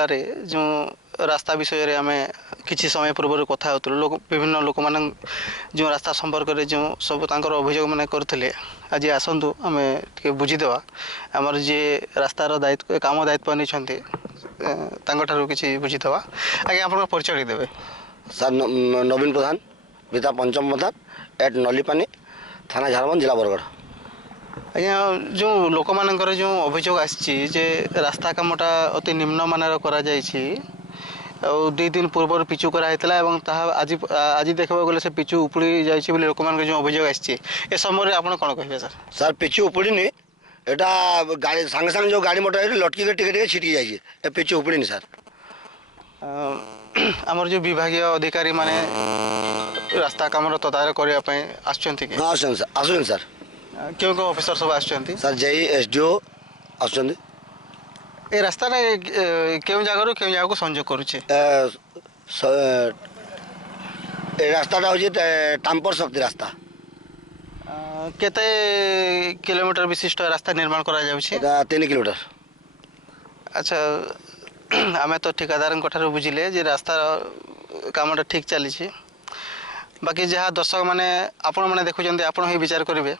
जो रास्ता विषय आम किसी समय पूर्व कथा हो विभिन्न लोक मान जो रास्ता संपर्क में जो सब अभियोग मैंने करते आज आसतु आम टे बुझीदे आमर जी रास्तार दायित्व काम दायित्व नहीं कि बुझीदे आगे आप परिचय देवे। सर नवीन प्रधान पिता पंचम प्रधान एट नलीपानी थाना झारबंद जिला बरगढ़। आज्ञा जो लोक मानकर जो अभियोग आसी रास्ता कामटा अति निम्न मानर करा दुई दिन पूर्व पिचु कराइला आज आज देखा गले से पिचु उपुड़ी जाइए लोक मान जो अभियोग आसी ए समय आप कौन कहे सर? सर पिचु उपुड़नी एटा गाड़ी सांगे सांगे जो गाड़ी मोटर लटकी टिके छिटकी जाइए पिचु उपुड़नी सर। आमर जो विभागीय अधिकारी माने रास्ता काम तदारख करने आसुन सर क्यों क्यों ऑफिसर सब आसुन सर जेई एसडीओ आसुन ए रास्ता क्यों जगार क्यों जगह को संजोग करुचे रास्ताटा हूँ टाम्पर शक्ति रास्ता केते किलोमीटर विशिष्ट रास्ता निर्माण करा जाउछि? 3 किलोमीटर। अच्छा आम तो ठिकादार बुझिले जे रास्ता कामटा ठीक चली बाकी जहाँ दर्शक मैंने आपण मैंने देखुं आपण ही विचार करेंगे